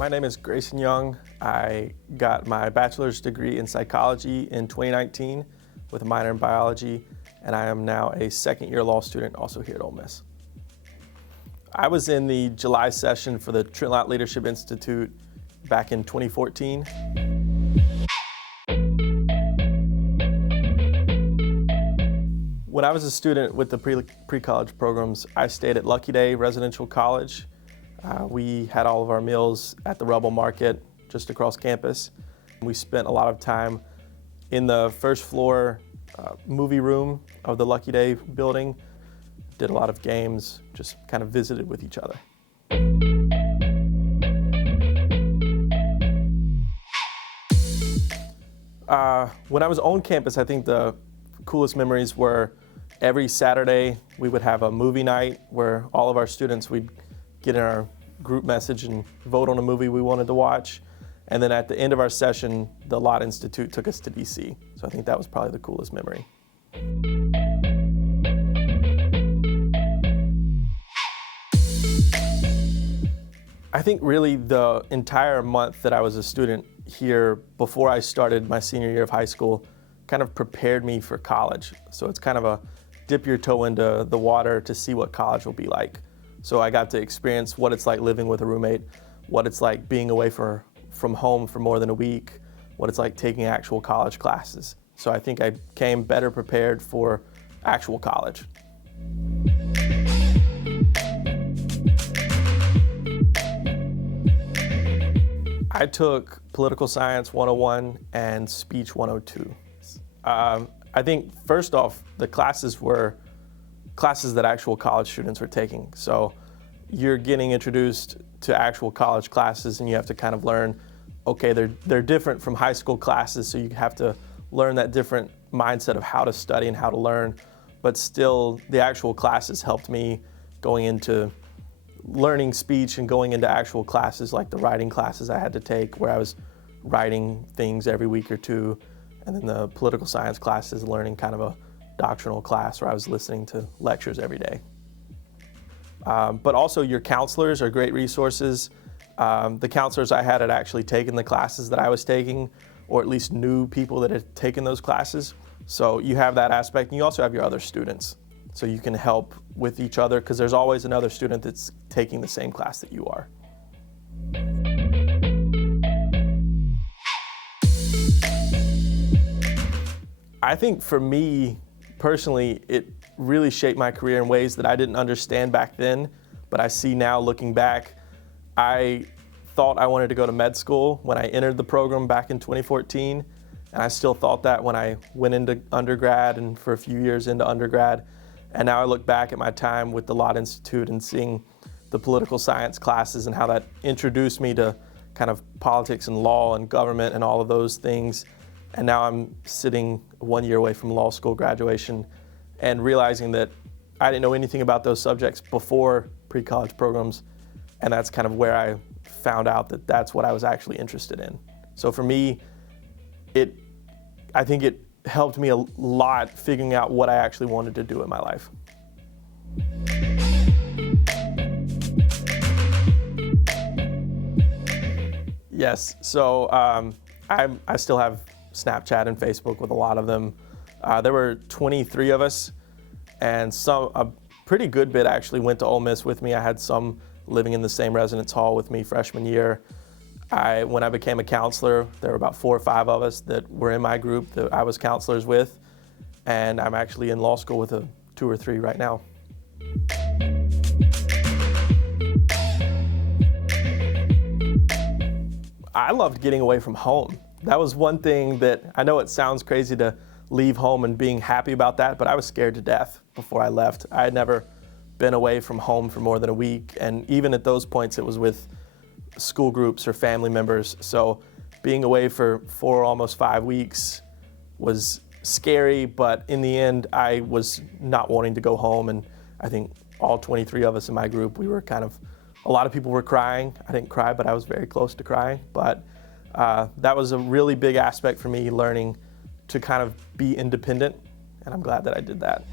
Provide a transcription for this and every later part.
My name is Grayson Young. I got my bachelor's degree in psychology in 2019 with a minor in biology, and I am now a second-year law student also here at Ole Miss. I was in the July session for the Trent Leadership Institute back in 2014. When I was a student with the pre-college programs, I stayed at Lucky Day Residential College. We had all of our meals at the Rebel Market just across campus. We spent a lot of time in the first floor movie room of the Lucky Day building, did a lot of games, just kind of visited with each other. When I was on campus, I think the coolest memories were every Saturday we would have a movie night where all of our students, we'd get in our group message and vote on a movie we wanted to watch. And then at the end of our session, the Lott Institute took us to DC. So I think that was probably the coolest memory. I think really the entire month that I was a student here before I started my senior year of high school kind of prepared me for college. So it's kind of a dip your toe into the water to see what college will be like. So I got to experience what it's like living with a roommate, what it's like being away from home for more than a week, what it's like taking actual college classes. So I think I came better prepared for actual college. I took Political Science 101 and Speech 102. I think first off, the classes were classes that actual college students were taking. So you're getting introduced to actual college classes and you have to kind of learn, okay, they're different from high school classes, so you have to learn that different mindset of how to study and how to learn. But still, the actual classes helped me going into learning speech and going into actual classes like the writing classes I had to take where I was writing things every week or two, and then the political science classes, learning kind of a doctrinal class where I was listening to lectures every day. But also your counselors are great resources. The counselors I had actually taken the classes that I was taking, or at least knew people that had taken those classes. So you have that aspect, and you also have your other students. So you can help with each other because there's always another student that's taking the same class that you are. I think for me, personally, it really shaped my career in ways that I didn't understand back then, but I see now looking back. I thought I wanted to go to med school when I entered the program back in 2014, and I still thought that when I went into undergrad and for a few years into undergrad. And now I look back at my time with the Lott Institute and seeing the political science classes and how that introduced me to kind of politics and law and government and all of those things. And now I'm sitting 1 year away from law school graduation and realizing that I didn't know anything about those subjects before pre-college programs. And that's kind of where I found out that that's what I was actually interested in. So for me, I think it helped me a lot figuring out what I actually wanted to do in my life. Yes, so I still have Snapchat and Facebook with a lot of them. There were 23 of us, and a pretty good bit actually went to Ole Miss with me. I had some living in the same residence hall with me freshman year. When I became a counselor, there were about 4 or 5 of us that were in my group that I was counselors with, and I'm actually in law school with 2 or 3 right now. I loved getting away from home. That was one thing that, I know it sounds crazy to leave home and being happy about that, but I was scared to death before I left. I had never been away from home for more than a week, and even at those points it was with school groups or family members. So being away for 4, almost 5 weeks was scary, but in the end I was not wanting to go home, and I think all 23 of us in my group, we were a lot of people were crying. I didn't cry, but I was very close to crying. But that was a really big aspect for me, learning to kind of be independent, and I'm glad that I did that.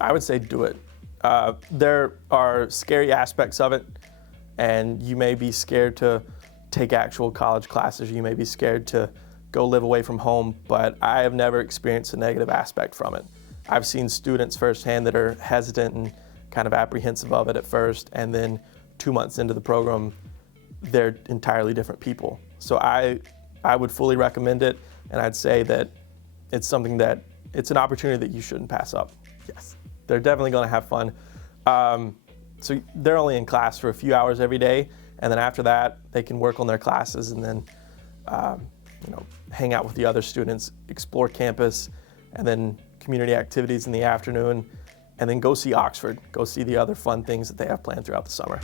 I would say do it. There are scary aspects of it, and you may be scared to take actual college classes. You may be scared to go live away from home, but I have never experienced a negative aspect from it. I've seen students firsthand that are hesitant and kind of apprehensive of it at first, and then 2 months into the program, they're entirely different people. So I would fully recommend it, and I'd say that it's an opportunity that you shouldn't pass up. Yes, they're definitely going to have fun. So they're only in class for a few hours every day, and then after that, they can work on their classes and then hang out with the other students, explore campus, and then community activities in the afternoon, and then go see Oxford, go see the other fun things that they have planned throughout the summer.